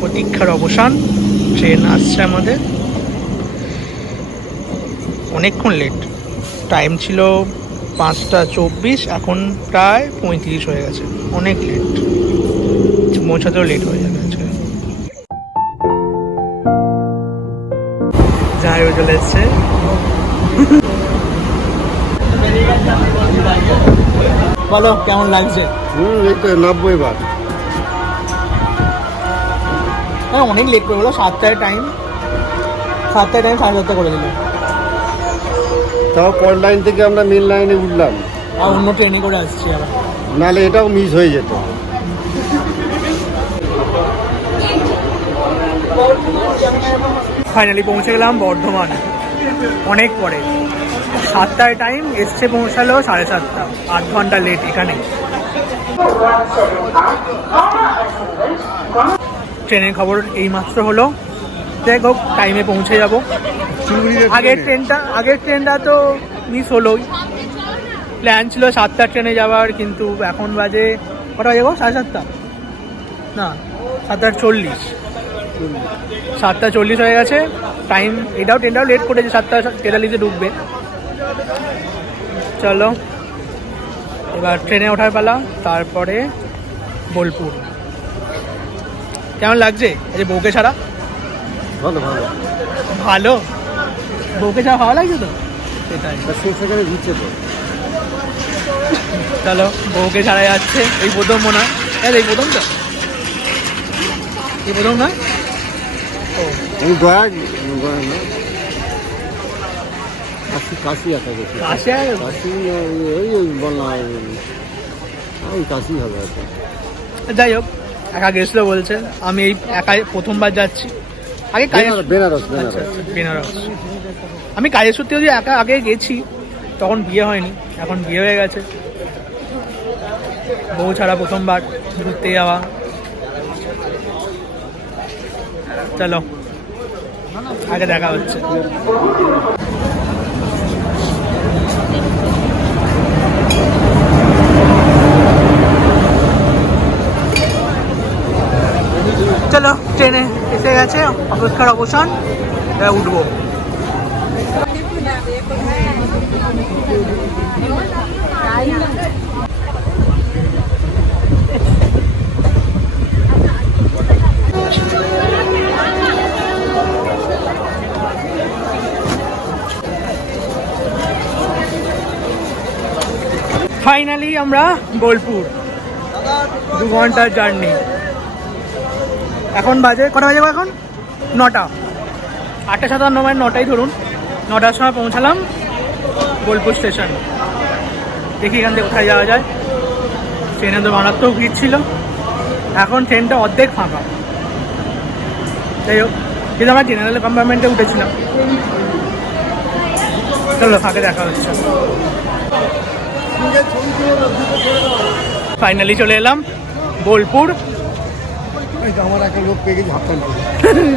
প্রতীক্ষার অবসান। ট্রেন আসছে আমাদের। অনেকক্ষণ লেট টাইম ছিল পাঁচটা চব্বিশ, এখন প্রায় পঁয়ত্রিশ হয়ে গেছে। অনেক লেট পৌঁছাতেও লেট হয়ে যাবে আজকে। যাই হোক, চলে এসছে। বলো, কেমন লাগছে? হুম, এই তো নব্বই হ্যাঁ অনেক লেট করে বলো সাতটায় টাইম সাতটায় টাইম সাড়ে সাতটা করে দিল। তাও পর লাইন থেকে আমরা মেন লাইনে উঠলাম। আর অন্য ট্রেনে করে আসছি আবার। নাহলে এটাও মিস হয়ে যেত। ফাইনালি পৌঁছে গেলাম বর্ধমান। অনেক পরে। সাতটায় টাইম এসছে পৌঁছালো সাড়ে সাতটা আধ ঘণ্টা লেট এখানে। ট্রেনের খবর এই মাত্র হলো। যাই হোক টাইমে পৌঁছে যাব। আগের ট্রেনটা আগের ট্রেনটা তো মিস হলোই। প্ল্যান ছিল সাতটা ট্রেনে যাওয়ার কিন্তু এখন বাজে কটা বাজে গো? সাড়ে সাতটা? না সাতটা চল্লিশ। সাতটা চল্লিশ হয়ে গেছে। টাইম এটাও ট্রেনটাও লেট করেছে সাতটা তেতাল্লিশে ঢুকবে। চলো এবার ট্রেনে ওঠার পালা তারপরে বোলপুর। কেমন লাগছে? এই যে বউকে ছাড়া? ভালো ভালো। ভালো? বউকে ছাড়া ভালো লাগছে তো? সেটাই। সেখানে ঘুরছে তো। চলো বউকে ছাড়া যাচ্ছে। এই প্রথম মনে হয়। হ্যাঁ এই প্রথম তো। এই প্রথম না ও। না। কাশি কাশি গেছে ওই ওই বললাম ওই কাশি হবে যাই হোক একা গেছিল বলছে। আমি এই একাই প্রথমবার যাচ্ছি। আগে বেনারস বেনারস আচ্ছা আচ্ছা, বেনারস। আমি কাজের সূত্রে যদি একা আগে গেছি তখন বিয়ে হয়নি। এখন বিয়ে হয়ে গেছে। বউ ছাড়া প্রথমবার ঘুরতে যাওয়া। চলো আগে দেখা হচ্ছে। চলো ট্রেনে এসে গেছে অপেক্ষার অবসান এবার উঠবো। ফাইনালি আমরা বোলপুর। দু ঘণ্টার জার্নি এখন বাজে, কটা বাজে এখন? নটা। আটটা সাতান্ন মানে নটাই ধরুন। নটার সময় পৌঁছালাম বোলপুর স্টেশন। দেখি এখান থেকে কোথায় যাওয়া যায়। ট্রেনে তো মারাত্মক ভিড় ছিল। এখন ট্রেনটা অর্ধেক ফাঁকা। যাই হোক, কিন্তু আমরা জেনারেল কম্পার্টমেন্টে উঠেছিলাম। চলো, ফাঁকে দেখা হচ্ছে। ফাইনালি চলে এলাম বোলপুর।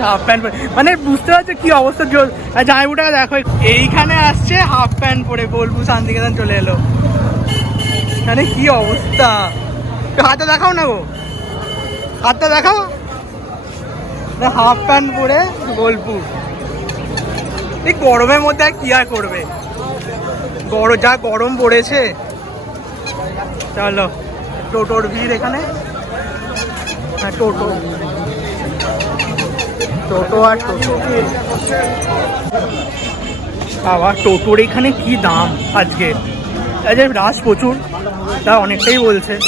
হাফ প্যান্ট পরে। মানে বুঝতে পারছ কি অবস্থা? জোর- আর জামাইবুটাকে দেখো, এইখানে আসছে, হাফ প্যান্ট পরে বলবু শান্তিকেতন চলে এলো। মানে কি অবস্থা? একটু হাতে দেখাও না গো। হাতটা দেখাও। হাফ প্যান্ট পরে বোলপুর। এই গরমের মধ্যে আর কি আর করবে? গরম যা গরম পড়েছে। চলো, টোটোর ভিড় এখানে। হ্যাঁ টোটো। টোটো আর টোটো। বাবা, টোটোর এখানে কি দাম আজকে? আজকে রাস প্রচুর, তা অনেকটাই বলছে।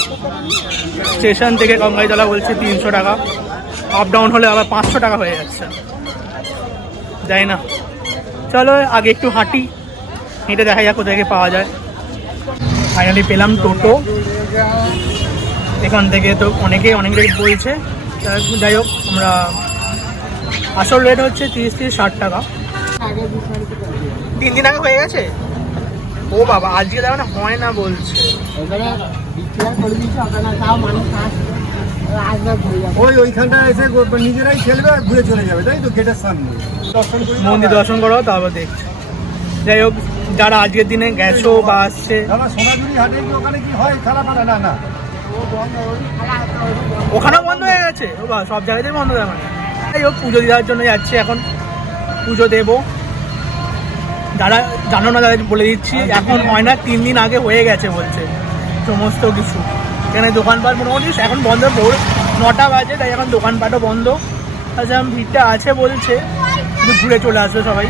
স্টেশন থেকে গঙ্গাইতলা বলছে তিনশো টাকা। আপ ডাউন হলে আবার পাঁচশো টাকা হয়ে যাচ্ছে। যাই না। চলো, আগে একটু হাঁটি। হেঁটে দেখা যাক কোথায় পাওয়া যায়। ফাইনালি পেলাম টোটো। এখান থেকে তো অনেকেই অনেক রেট বলছে। যাই হোক আমরা আসল রেট হচ্ছে তিরিশ থেকে ষাট টাকা। তিন দিন আগে হয়ে গেছে? ও বাবা আজকে দেখো না হয় না বলছে ওই ওইখানটা এসে নিজেরাই খেলবে আর ঘুরে চলে যাবে তাই তো গেটের সামনে। মন্দির দর্শন করো তারপর দেখছি। যাই হোক যারা আজকের দিনে গেছো বা আসছে সোনাঝুরি হাটে ওখানে কি হয়? খেলা না না। ওখানেও বন্ধ হয়ে গেছে। সব জায়গাতেই বন্ধ দেয় মানে। এই হোক পুজো দেওয়ার জন্য যাচ্ছি এখন। পুজো দেব। যারা জানো না তাদের বলে দিচ্ছি এখন হয় না তিন দিন আগে হয়ে গেছে বলছে। সমস্ত কিছু। এখানে দোকানপাট মোটামুটি এখন বন্ধ ভোর নটা বাজে তাই এখন দোকানপাটও বন্ধ। আচ্ছা ভিড়টা আছে বলছে। ঘুরে চলে আসবে সবাই।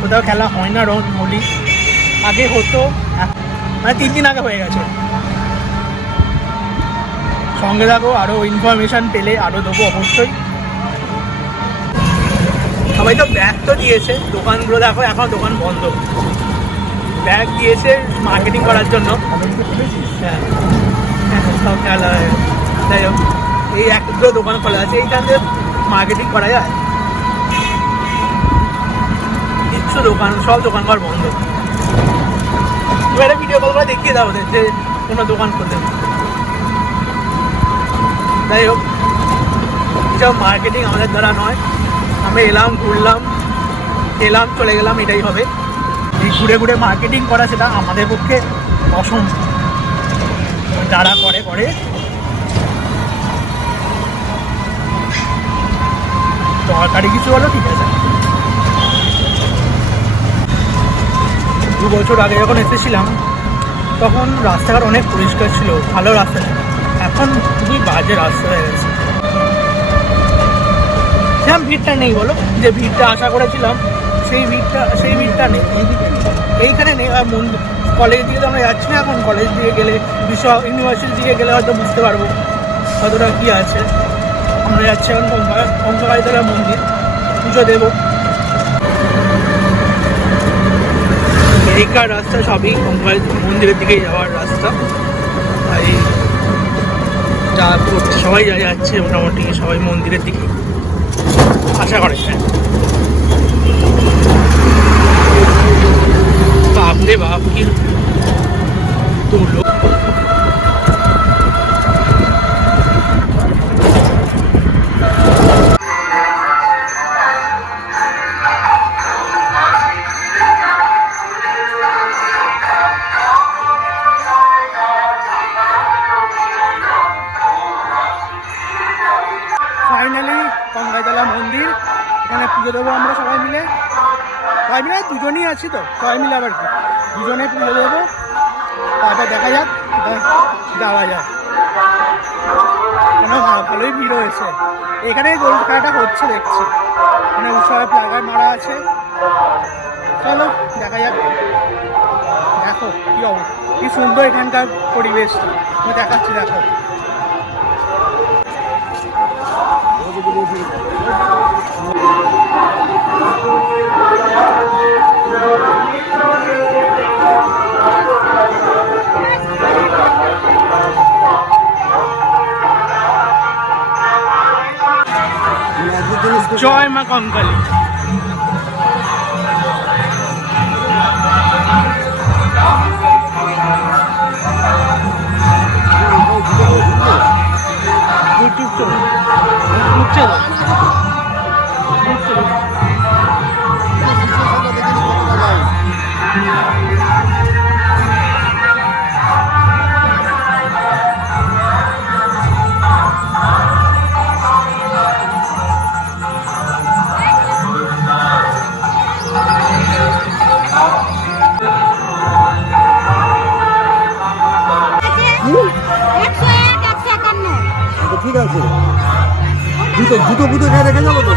কোথাও খেলা হয় না রোজ হোলি। আগে হতো এখন- মানে তিন দিন আগে হয়ে গেছে। সঙ্গে থাকো আরও ইনফরমেশন পেলে আরও দেবো অবশ্যই। সবাই তো ব্যাগ তো দিয়েছে, দোকানগুলো দেখো, এখন দোকান বন্ধ। ব্যাগ দিয়েছে মার্কেটিং করার জন্য। হ্যাঁ। সব খেলা যাই হোক, এই এক দুটো দোকান খোলা আছে, এইখান থেকে মার্কেটিং করা যায়। কিচ্ছু দোকান, সব দোকান ঘর বন্ধ। এবারে ভিডিও কল করে দেখিয়ে দাও ওদের যে কোনো দোকান খুলতে যাই হোক এসব মার্কেটিং আমাদের দ্বারা নয়। আমরা এলাম, ঘুরলাম এলাম চলে গেলাম, এটাই হবে। এই ঘুরে ঘুরে মার্কেটিং করা সেটা আমাদের পক্ষে অসম্ভব। যারা করে করে। দরকারি কিছু হলো, ঠিক আছে। দু বছর আগে যখন এসেছিলাম, তখন রাস্তাঘাট অনেক পরিষ্কার ছিল, ভালো রাস্তা ছিল। এখন খুবই বাজে রাস্তা হয়ে গেছে। সেরকম ভিড়টা নেই বলো? যে ভিড়টা আশা করেছিলাম, সেই ভিড়টা সেই ভিড়টা নেই। এইখানে নেই, আর মন্দির কলেজ দিকে তো আমরা যাচ্ছি না এখন। কলেজ দিয়ে গেলে বিশ্ব ইউনিভার্সিটি দিকে গেলে হয়তো বুঝতে পারব কতটা কী আছে। আমরা যাচ্ছি এখন কঙ্কাকালীতলা মন্দির। পুজো দেব। এদিককার রাস্তা? সবই কঙ্কাল মন্দিরের দিকে যাওয়ার রাস্তা। যা করছে সবাই যা যাচ্ছে মোটামুটি, সবাই মন্দিরের দিকে। আশা করে হ্যাঁ। বাপরে বাপ, কি তো সবাই মিলে, দুজনই আছি তো, সবাই মিলে আবার কি? দুজনে পুজো দেবো, তারপর দেখা যাক যাওয়া যায়। কেন ভালোই ভিড় হয়েছে। এখানে গোল খেলাটা হচ্ছে দেখছি। মানে উৎসবে প্লাগার মারা আছে। চলো, দেখা যাক। দেখো, কি অব, কি সুন্দর এখানকার পরিবেশ। আমি দেখাচ্ছি, দেখো। জয় মা কঙ্কালী। ইউটিউব চল ঢুকছে তো জুতো জুতো ফুতো খেয়ে রেখে যাব তো।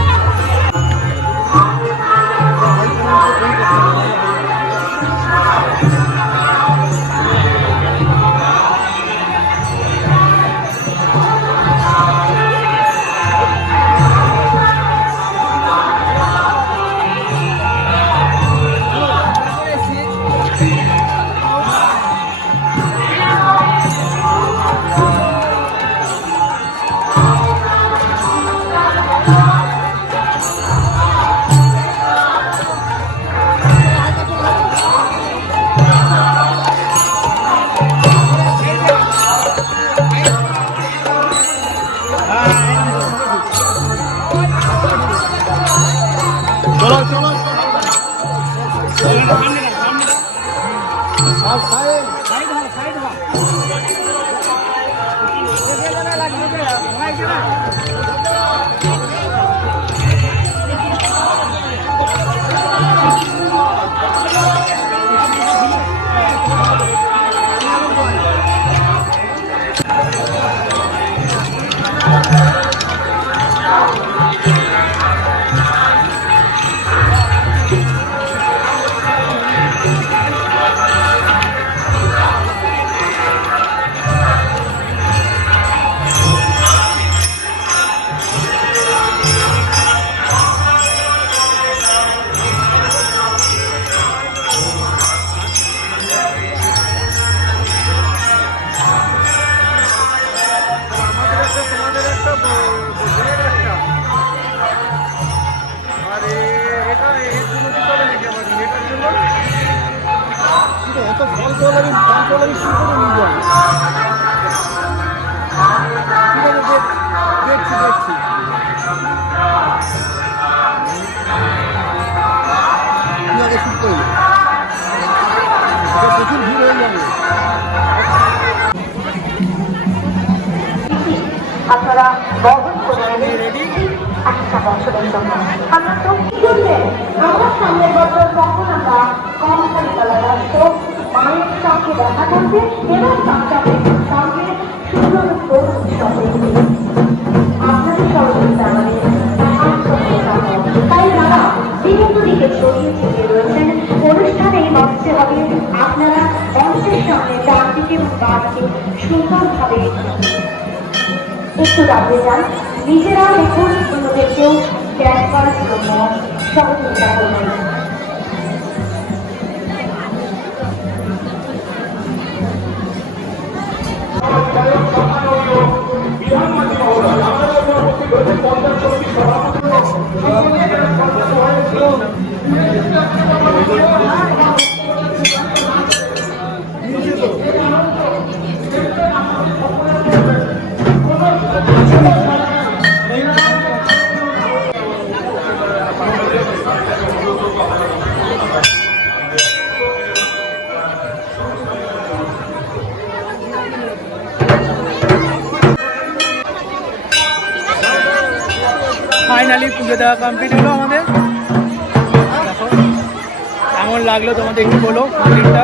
Oh, my God. তুই আগে শুট করে নে। এটা প্রচুর ভিড় হয়ে যাবে। আপনারা বহন করে একটা বছরের জন্য আমরা তো আমরা সামনের বছর তখন আমরা কর্মচারী বেলা রাষ্ট্র মায়ের সঙ্গে দেখা করতে এবং বাচ্চাদের সঙ্গে সুন্দর উৎসবে সুন্দরভাবে একটু রাখতে যান নিজেরা দেখুন অন্যদেরকেও ত্যাগ করার জন্য সহযোগিতা করবেন পুজো দেওয়া কমপ্লিট হলো আমাদের। দেখো কেমন লাগল তোমাদের একটু বলো মন্দিরটা